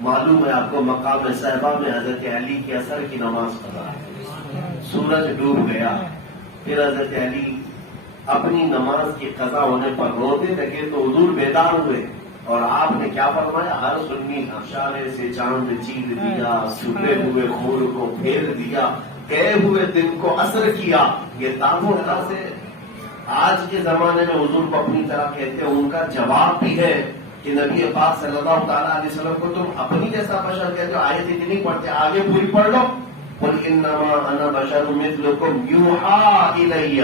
معلوم ہے آپ کو مقام صحابہ میں حضرت علی کی عصر کی نماز قضا ہے، سورج ڈوب گیا، پھر حضرت علی اپنی نماز کی قضا ہونے پر روتے لگے تو حضور بیدار ہوئے اور آپ نے کیا فرمایا؟ ہر سنی اشارے سے چاند چیر دیا، چھپے ہوئے خور کو پھیر دیا، گئے ہوئے دن کو عصر کیا۔ یہ تابو اللہ سے آج کے زمانے میں حضور کو اپنی طرح کہتے ہیں، ان کا جواب بھی ہے کہ نبی پاک صلی اللہ تعالیٰ علیہ وسلم کو تم اپنی جیسا بشر کہتے ہو، آیت اتنی پڑھتے، آگے پوری پڑھ لو، قل انما انا بشر مثلکم یوحی الی۔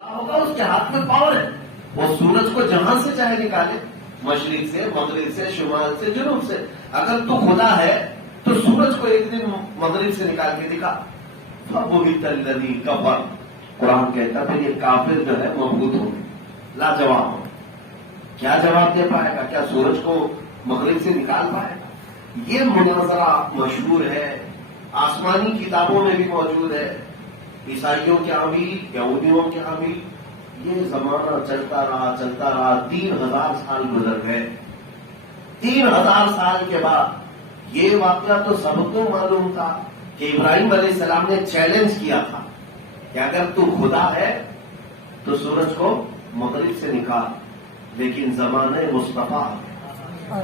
ہوگا اس کے ہاتھ میں پاور ہے، وہ سورج کو جہاں سے چاہے نکالے، مشرق سے، مغرب سے، شمال سے، جنوب سے۔ اگر تو خدا ہے تو سورج کو ایک دن مغرب سے نکال کے دکھا، فَبُهِتَ الَّذِي كَفَرَ۔ قرآن کہتا پھر یہ کافر جو ہے مبہوت ہو گئے، لاجواب ہو، کیا جواب دے پائے گا؟ کیا سورج کو مغرب سے نکال پائے گا؟ یہ مناظرہ مشہور ہے، آسمانی کتابوں میں بھی موجود ہے، عیسائیوں کے ہاں بھی، یہودیوں کے ہاں بھی۔ یہ زمانہ چلتا رہا 3000 سال گزر گئے۔ 3000 سال کے بعد یہ واقعہ تو سب کو معلوم تھا کہ ابراہیم علیہ السلام نے چیلنج کیا تھا کہ اگر تو خدا ہے تو سورج کو مغرب سے نکال، لیکن زمانے مصطفیٰ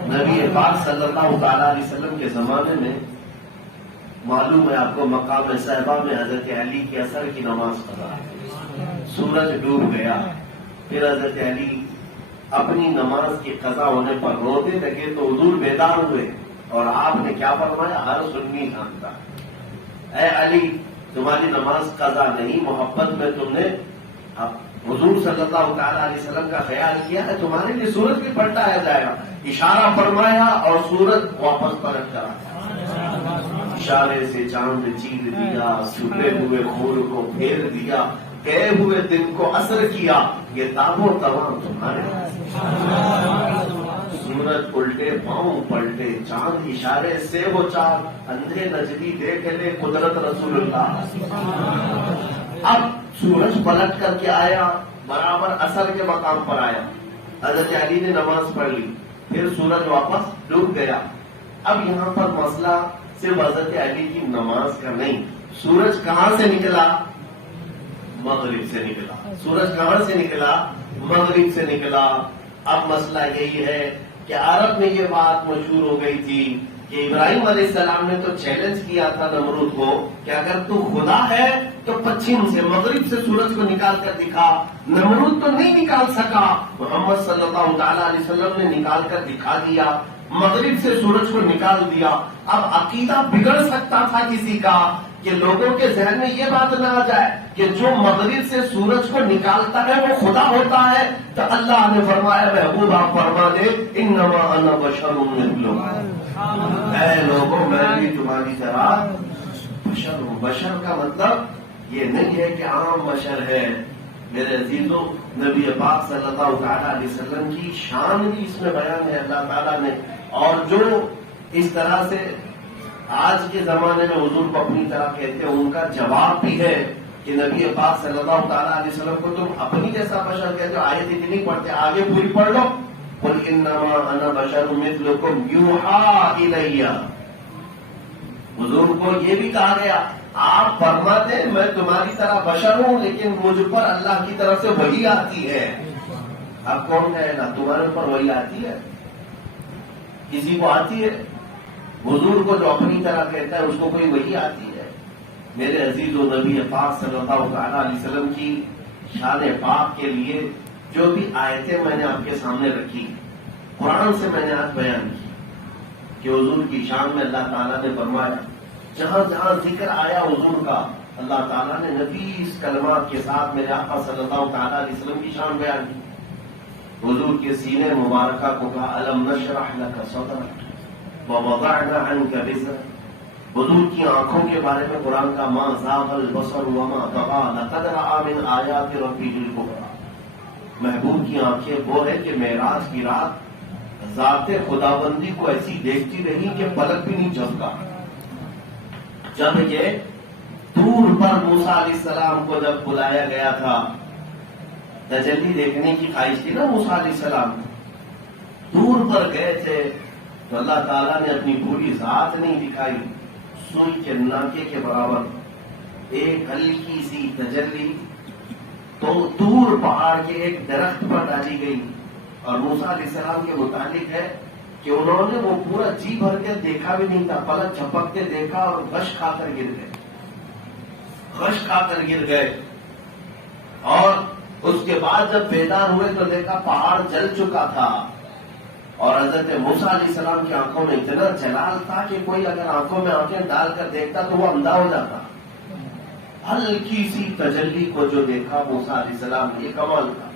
نبی پاک صلی اللہ تعالی علیہ وسلم کے زمانے میں معلوم ہے آپ کو مقام صحابہ میں حضرت علی کی عصر کی نماز قضا ہے، سورج ڈوب گیا، پھر حضرت علی اپنی نماز کی قضا ہونے پر روتے لگے تو حضور بیدار ہوئے اور آپ نے کیا فرمایا؟ ہر سنی جانتا، اے علی تمہاری نماز قضا نہیں، محبت میں تم نے حضور صلی اللہ تعالی علیہ وسلم کا خیال کیا ہے، تمہارے لیے سورج بھی پلٹایا جائے گا۔ اشارہ فرمایا اور سورج واپس پلٹ کر آیا، اشارے سے چاند چیر دیا، چھپے ہوئے خور کو پھیر دیا، گئے ہوئے دن کو عصر کیا۔ یہ تابو تمام تمہارے، سورج الٹے پاؤں پلٹے، چاند اشارے سے وہ چاند، اندھے نجدی دیکھ لے قدرت رسول اللہ۔ اب سورج پلٹ کر کے آیا، برابر عصر کے مقام پر آیا، حضرت علی نے نماز پڑھ لی، پھر سورج واپس ڈوب گیا۔ اب یہاں پر مسئلہ صرف حضرت علی کی نماز کا نہیں، سورج کہاں سے نکلا؟ مغرب سے نکلا۔ سورج کہاں سے نکلا؟ مغرب سے نکلا۔ اب مسئلہ یہی ہے کہ عرب میں یہ بات مشہور ہو گئی تھی کہ ابراہیم علیہ السلام نے تو چیلنج کیا تھا نمرود کو کہ اگر تو خدا ہے تو پچھم سے، مغرب سے سورج کو نکال کر دکھا۔ نمرود تو نہیں نکال سکا، محمد صلی اللہ تعالی علیہ وسلم نے نکال کر دکھا دیا، مغرب سے سورج کو نکال دیا۔ اب عقیدہ بگڑ سکتا تھا کسی کا کہ لوگوں کے ذہن میں یہ بات نہ آ جائے کہ جو مغرب سے سورج کو نکالتا ہے وہ خدا ہوتا ہے، تو اللہ نے فرمایا محبوب آپ فرما دے انما انا بشر مثلکم، اے لوگوں میں بھی تمہاری طرح بشر ہوں۔ بشر کا مطلب یہ نہیں ہے کہ عام بشر ہے میرے عزیزوں، نبی پاک صلی اللہ تعالی علیہ وسلم کی شان بھی اس میں بیان ہے اللہ تعالیٰ نے، اور جو اس طرح سے آج کے زمانے میں حضور کو اپنی طرح کہتے ہیں، ان کا جواب بھی ہے کہ نبی پاک صلی اللہ تعالیٰ علیہ وسلم کو تم اپنی جیسا بشر کہتے ہو، آیت اتنی پڑھتے، آگے پوری پڑھ لو، قل انما انا بشر مثلکم یوحی الی۔ حضور کو یہ بھی کہا گیا، آپ فرماتے ہیں میں تمہاری طرح بشر ہوں لیکن مجھ پر اللہ کی طرف سے وحی آتی ہے۔ اب کون کہے گا تمہارے اوپر وحی آتی ہے؟ کسی کو آتی ہے؟ حضور کو جو اپنی طرح کہتا ہے اس کو کوئی وحی آتی ہے؟ میرے عزیز و نبی پاک صلی اللہ تعالی علیہ وسلم کی شان پاک کے لیے جو بھی آیتیں میں نے آپ کے سامنے رکھی، قرآن سے میں نے آج بیان کی کہ حضور کی شان میں اللہ تعالیٰ نے فرمایا، جہاں جہاں ذکر آیا حضور کا، اللہ تعالیٰ نے نفیس کلمات کے ساتھ میرے آقا صلی اللہ تعالیٰ علیہ وسلم کی شان بیان کی۔ حضور کے سینے مبارکہ کو کہا الم نشرح لک صدرک ووضعنا عنک وزرک۔ حضور کی آنکھوں کے بارے میں قرآن کا ما زاغ البصر وما طغى لقد رأى من آیات ربه الکبریٰ۔ محبوب کی آنکھیں وہ ہے کہ معراج کی رات ذات خداوندی کو ایسی دیکھتی رہی کہ پلک بھی نہیں جھپکا۔ جب یہ طور پر موسیٰ علیہ السلام کو جب بلایا گیا تھا، تجلی دیکھنے کی خواہش تھی نا موسیٰ علیہ السلام، دور پر گئے تھے تو اللہ تعالیٰ نے اپنی پوری ذات نہیں دکھائی، سوئی کے ناکے کے برابر ایک ہلکی سی تجلی تو دور پہاڑ کے ایک درخت پر ڈالی گئی. اور موسیٰ علیہ السلام کے متعلق ہے کہ انہوں نے وہ پورا جی بھر کے دیکھا بھی نہیں تھا، پلک جھپکتے دیکھا اور غش کھا کر گر گئے، غش کھا کر گر گئے. اور اس کے بعد جب بیدار ہوئے تو دیکھا پہاڑ جل چکا تھا، اور حضرت موسیٰ علیہ السلام کی آنکھوں میں اتنا جلال تھا کہ کوئی اگر آنکھوں میں آنکھیں ڈال کر دیکھتا تو وہ اندھا ہو جاتا. ہلکی سی تجلی کو جو دیکھا موسیٰ علیہ السلام نے، یہ کمال تھا.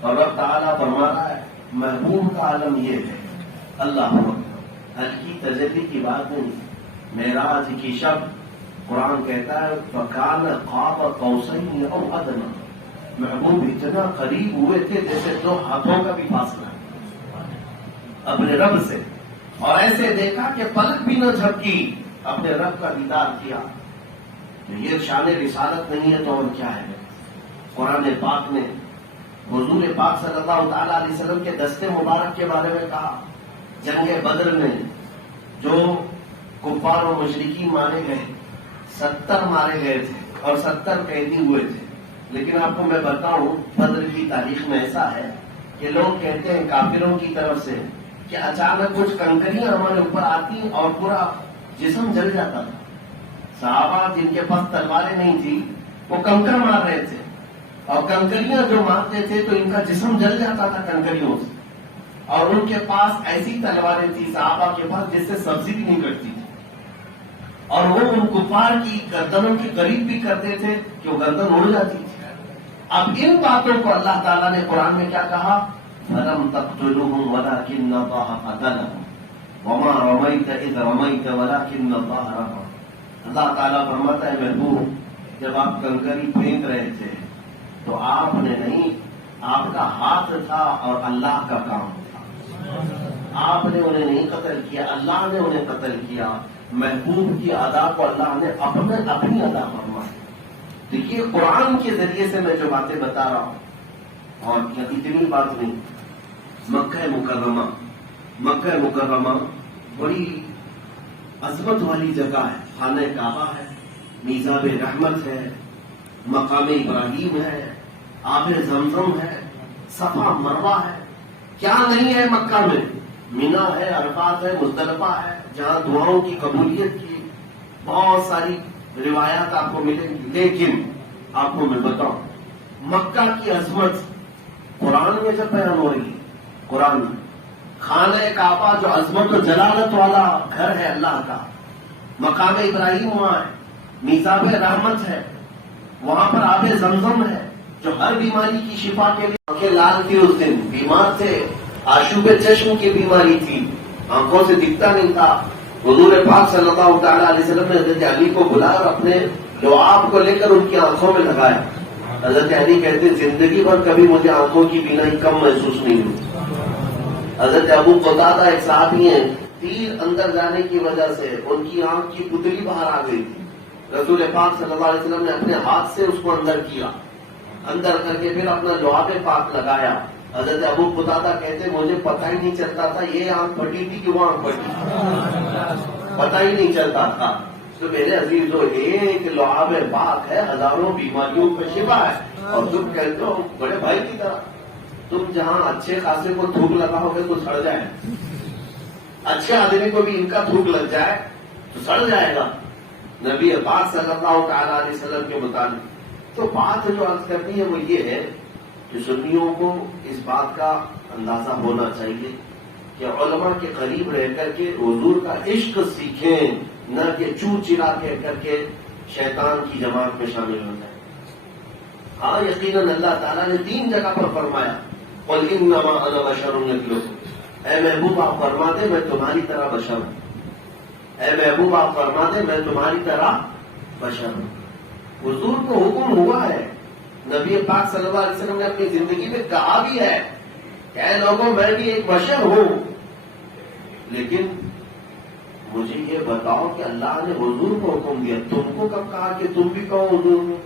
اور رب تعالیٰ فرما رہا ہے محبوب کا عالم یہ ہے، اللہ اکبر، ہلکی تجلی کی بات نہیں. معراج کی شب قرآن کہتا ہے فَكَانَ قَابَ قَوْسَيْنِ أَوْ أَدْنَىٰ، محبوب اتنا قریب ہوئے تھے جیسے دو ہاتھوں کا بھی فاصلہ اپنے رب سے، اور ایسے دیکھا کہ پلک بھی نہ جھپکی، اپنے رب کا دیدار کیا. یہ شان رسالت نہیں ہے تو اور کیا ہے؟ قرآن پاک نے حضور پاک صلی اللہ تعالی علیہ وسلم کے دستے مبارک کے بارے میں کہا. جنگ بدر میں جو کفار و مشرکین مارے گئے 70 مارے گئے تھے اور 70 قیدی ہوئے تھے. لیکن آپ کو میں بتاؤں بدر کی تاریخ میں ایسا ہے کہ لوگ کہتے ہیں کافروں کی طرف سے کہ اچانک کچھ کنکریاں ہمارے اوپر آتی اور پورا جسم جل جاتا تھا. صحابہ جن کے پاس تلواریں نہیں تھی وہ کنکر مار رہے تھے، اور کنکریاں جو مارتے تھے تو ان کا جسم جل جاتا تھا کنکریوں سے. اور ان کے پاس ایسی تلواریں تھی صحابہ کے پاس جس سے سبزی بھی نہیں کٹتی تھی، اور وہ ان کفار کی گردنوں کے قریب بھی کرتے تھے کہ وہ گردن اڑ جاتی تھی. اب ان باتوں کو اللہ تعالیٰ نے قرآن میں کیا کہا؟ فَلَمْ تَقْتُلُوهُمْ وَلَٰكِنَّ اللَّهَ قَتَلَهُمْ وَمَا رَمَيْتَ إِذْ رَمَيْتَ وَلَٰكِنَّ اللَّهَ رَمَىٰ. اللہ تعالیٰ فرماتا ہے محبوب جب آپ کنکری پھینک رہے تھے تو آپ نے نہیں، آپ کا ہاتھ تھا اور اللہ کا کام تھا. آپ نے انہیں نہیں قتل کیا، اللہ نے انہیں قتل کیا. محبوب کی ادا کو اللہ نے اپنی ادا فرمائی. دیکھیے قرآن کے ذریعے سے میں جو باتیں بتا رہا ہوں، اور اتنی بات نہیں. مکہ مکرمہ بڑی عظمت والی جگہ ہے. خانہ کعبہ ہے، میزاب رحمت ہے، مقام ابراہیم ہے، آب زمزم ہے، صفا مروہ ہے. کیا نہیں ہے مکہ میں؟ مینا ہے، عرفات ہے، مزدلفہ ہے، جہاں دعاؤں کی قبولیت کی بہت ساری روایات آپ کو ملیں گی. لیکن آپ کو میں بتاؤں مکہ کی عظمت قرآن میں جب بیان ہو رہی ہے، قرآن میں خانہ کعبہ جو عظمت و جلالت والا گھر ہے اللہ کا، مقام ابراہیم وہاں ہے، میزاب رحمت ہے، وہاں پر آب زمزم ہے جو ہر بیماری کی شفا کے لیے. آنکھیں لال تھی، اس دن بیمار تھے، آشوب چشم کی بیماری تھی، آنکھوں سے دکھتا نہیں تھا. حضور پاک صلی اللہ تعالی علیہ وسلم نے حضرت علی کو بلایا اور اپنے لعاب کو لے کر ان کی آنکھوں میں لگایا. حضرت علی کہتے زندگی بھر کبھی مجھے آنکھوں کی بینائی کم محسوس نہیں ہوئی. حضرت ابو قتادہ ایک صحابی ہیں، تیر اندر جانے کی وجہ سے ان کی آنکھ کی پتلی باہر آ گئی تھی. رسول پاک صلی اللہ علیہ وسلم نے اپنے ہاتھ سے اس کو اندر کیا، اندر کر کے پھر اپنا لعاب پاک لگایا. حضرت ابو قتادہ کہتے مجھے پتہ ہی نہیں چلتا تھا یہ آنکھ پھٹی تھی کہ وہ آنکھ پھٹی تھی، پتہ ہی نہیں چلتا تھا. تو میرے عزیزو ایک لعاب پاک ہے، ہزاروں بیماریوں پہ شفا ہے. اور تم کہتے ہو بڑے بھائی کی طرح، تم جہاں اچھے خاصے کو تھوک لگاؤ گے تو سڑ جائے، اچھے آدمی کو بھی ان کا تھوک لگ جائے تو سڑ جائے گا. نبی پاک صلی اللہ تعالی علیہ وسلم کے مطابق تو بات جو عرض کرنی ہے وہ یہ ہے کہ سنیوں کو اس بات کا اندازہ ہونا چاہیے کہ علماء کے قریب رہ کر کے حضور کا عشق سیکھیں، نہ کہ چور چرا کہہ کر کے شیطان کی جماعت میں شامل ہو جائیں. ہاں یقیناً اللہ تعالیٰ نے 3 جگہ پر فرمایا قل انما انا بشر مثلکم، اے محبوب آپ فرما دے میں تمہاری طرح بشر ہوں. اے محبوب آپ فرما دے میں تمہاری طرح بشر ہوں. حضور کو حکم ہوا ہے، نبی پاک صلی اللہ علیہ وسلم نے اپنی زندگی میں کہا بھی ہے کہ اے لوگوں میں بھی ایک بشر ہوں. لیکن مجھے یہ بتاؤ کہ اللہ نے حضور کو حکم دیا، تم کو کب کہا کہ تم بھی کہو حضور ہو؟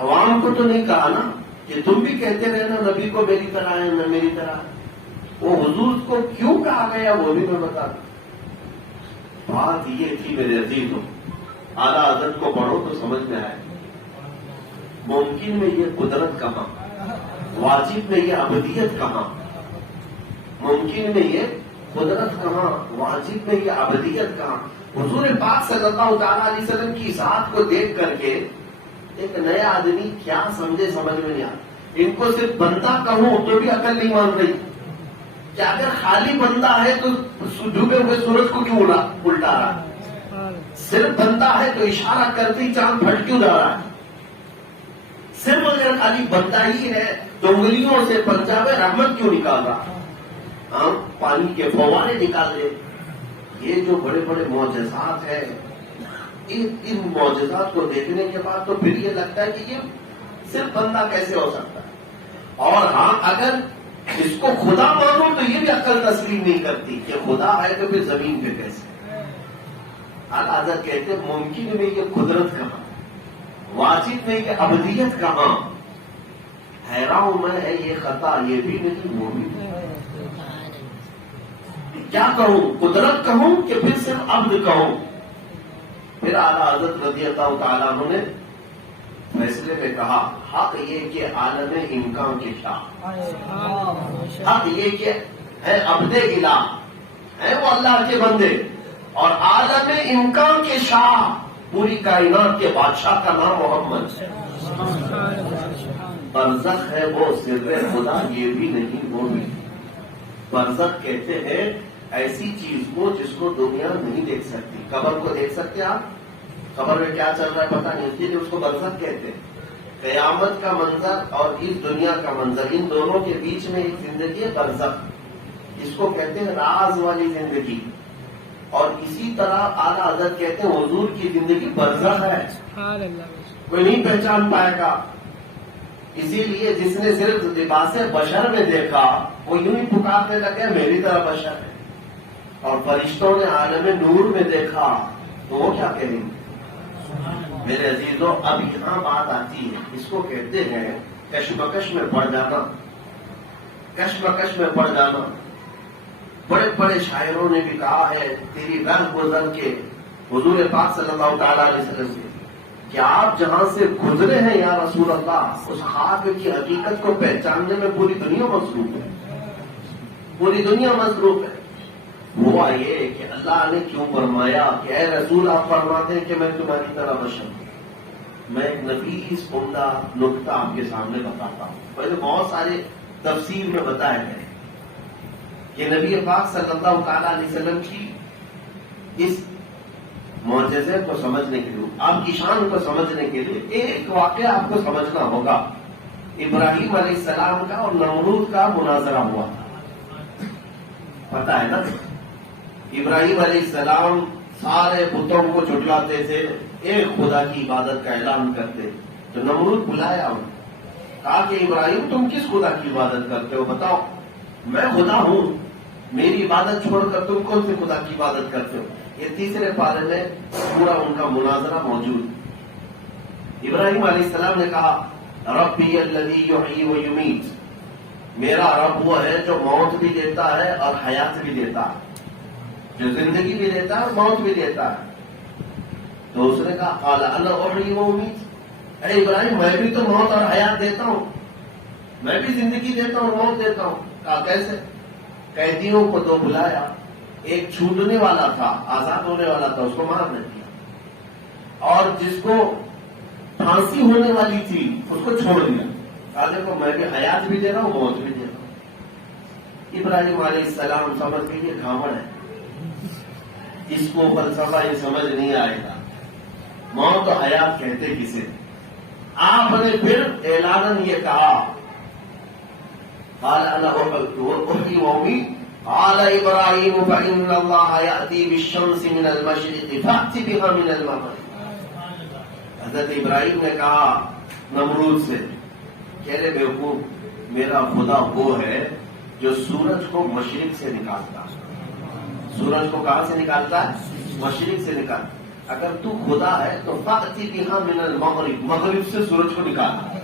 عوام کو تو نہیں کہا نا کہ تم بھی کہتے رہے نا نبی کو میری طرح ہے نہ میری طرح ہے. وہ حضور کو کیوں کہا گیا وہ بھی میں بتا دوں. بات یہ تھی میرے عزیزوں، اعلیٰ حضرت کو پڑھو تو سمجھ میں آئے. ممکن میں یہ قدرت کہاں، واجب میں یہ ابدیت کہاں. ممکن میں یہ قدرت کہاں، واجب میں یہ ابدیت کہاں. حضور پاک صلی اللہ تعالیٰ علیہ وسلم کی ذات کو دیکھ کر کے ایک نیا آدمی کیا سمجھے سمجھ میں نہیں آتا. ان کو صرف بندہ کہوں تو بھی عقل نہیں مان رہی کہ اگر خالی بندہ ہے تو ڈوبے ہوئے سورج کو کیوں الٹا رہا ہے. صرف بندہ ہے تو اشارہ کرتے ہی چاند پھٹ کیوں جا رہا ہے. صرف اگر خالی بندہ ہی ہے تو انگلیوں سے پنجاب رحمت کیوں نکال رہا ہے. ہاں پانی کے فوارے نکال دے. یہ جو بڑے بڑے معجزات ہیں، ان معجزات کو دیکھنے کے بعد تو پھر یہ لگتا ہے کہ یہ صرف بندہ کیسے ہو سکتا ہے. اور ہاں اگر اس کو خدا مانو تو یہ بھی عقل تسلیم نہیں کرتی کہ خدا ہے تو پھر زمین پہ کیسے. اعلیٰ حضرت کہتے ممکن میں یہ قدرت کہاں، واجب میں یہ ابدیت کہاں. حیران میں ہے یہ خطا یہ بھی نہیں وہ بھی نہیں. کیا کہوں، قدرت کہوں کہ پھر صرف عبد کہوں. پھر اعلیٰ حضرت رضی اللہ تعالیٰ عنہ نے فیصلے میں کہا حق یہ کہ عالم امکان کے شاہ، حق یہ کہ ہے عبد الہ، ہے وہ اللہ کے بندے، اور عالم امکان کے شاہ پوری کائنات کے بادشاہ کا نام محمد. برزخ ہے وہ سر خدا یہ بھی نہیں وہ بھی. برزخ کہتے ہیں ایسی چیز کو جس کو دنیا نہیں دیکھ سکتی. قبر کو دیکھ سکتے آپ؟ قبر میں کیا چل رہا ہے پتہ نہیں، اس لیے اس کو برزخ کہتے ہیں. قیامت کا منظر اور اس دنیا کا منظر، ان دونوں کے بیچ میں ایک زندگی ہے برزخ. اس کو کہتے ہیں راز والی زندگی. اور اسی طرح اعلیٰ حضرت کہتے ہیں حضور کی زندگی برزخ ہے، کوئی نہیں پہچان پائے گا. اسی لیے جس نے صرف لباس بشر میں دیکھا وہ یوں ہی پکارنے لگے میری طرح بشر ہے. اور فرشتوں نے عالم نور میں دیکھا تو وہ کیا کہیں گے. میرے عزیزوں اب یہاں بات آتی ہے، اس کو کہتے ہیں کشمکش میں پڑ جانا. کشمکش میں پڑ جانا. بڑے بڑے شاعروں نے بھی کہا ہے تیری رہ گزر کے حضور پاک صلی اللہ تعالیٰ علیہ وسلم سے کہ آپ جہاں سے گزرے ہیں یا رسول اللہ، اس خاک کی حقیقت کو پہچاننے میں پوری دنیا مصروف ہے، پوری دنیا مصروف ہے. ہوا یہ کہ اللہ نے کیوں فرمایا کہ اے رسول آپ فرماتے ہیں کہ میں تمہاری طرح بشر ہوں. میں ایک نفیس عمدہ نقطہ آپ کے سامنے بتاتا ہوں. پہلے بہت سارے تفسیر میں بتایا گئے کہ نبی پاک صلی اللہ تعالیٰ علیہ وسلم کی اس معجزے کو سمجھنے کے لیے، آپ کی شان کو سمجھنے کے لیے ایک واقعہ آپ کو سمجھنا ہوگا. ابراہیم علیہ السلام کا اور نمرود کا مناظرہ ہوا تھا، پتہ ہے نا. ابراہیم علیہ السلام سارے بتوں کو جھٹلاتے تھے، ایک خدا کی عبادت کا اعلان کرتے. تو نمرود بلایا انہیں، کہا کہ ابراہیم تم کس خدا کی عبادت کرتے ہو بتاؤ. میں خدا ہوں، میری عبادت چھوڑ کر تم کون سے خدا کی عبادت کرتے ہو. یہ تیسرے پارے میں پورا ان کا مناظرہ موجود. ابراہیم علیہ السلام نے کہا ربی الذی یحیی و یمیت، میرا رب وہ ہے جو موت بھی دیتا ہے اور حیات بھی دیتا ہے، جو زندگی بھی دیتا ہے اور موت بھی دیتا ہے. تو اس نے کہا قال انا احیی و امیت، اے ابراہیم میں بھی تو موت اور حیات دیتا ہوں، میں بھی زندگی دیتا ہوں موت دیتا ہوں. کہا کیسے؟ قیدیوں کو دو بلایا، ایک چھوٹنے والا تھا آزاد ہونے والا تھا اس کو مار نہ دیا، اور جس کو پھانسی ہونے والی تھی اس کو چھوڑ دیا. کہا دیکھو میں بھی حیات بھی دے رہا ہوں موت بھی دے رہا ہوں. ابراہیم علیہ السلام سمجھ گئے یہ گھاوڑ ہے، اس کو فلسفہ یہ سمجھ نہیں آئے گا، موت و حیات کہتے کسے. آپ نے پھر اعلاناً یہ کہا قال انا احیی و امیت قال ابراہیم فإن اللہ یأتی بالشمس من المشرق فأت بها من المغرب. حضرت ابراہیم نے کہا نمرود سے کہ رے بیوقوف میرا خدا وہ ہے جو سورج کو مشرق سے نکالتا ہے. سورج کو کہاں سے نکالتا ہے؟ مشرق سے نکالتا. اگر تو خدا ہے تو فأتی بہا من المغرب، مغرب سے سورج کو نکال.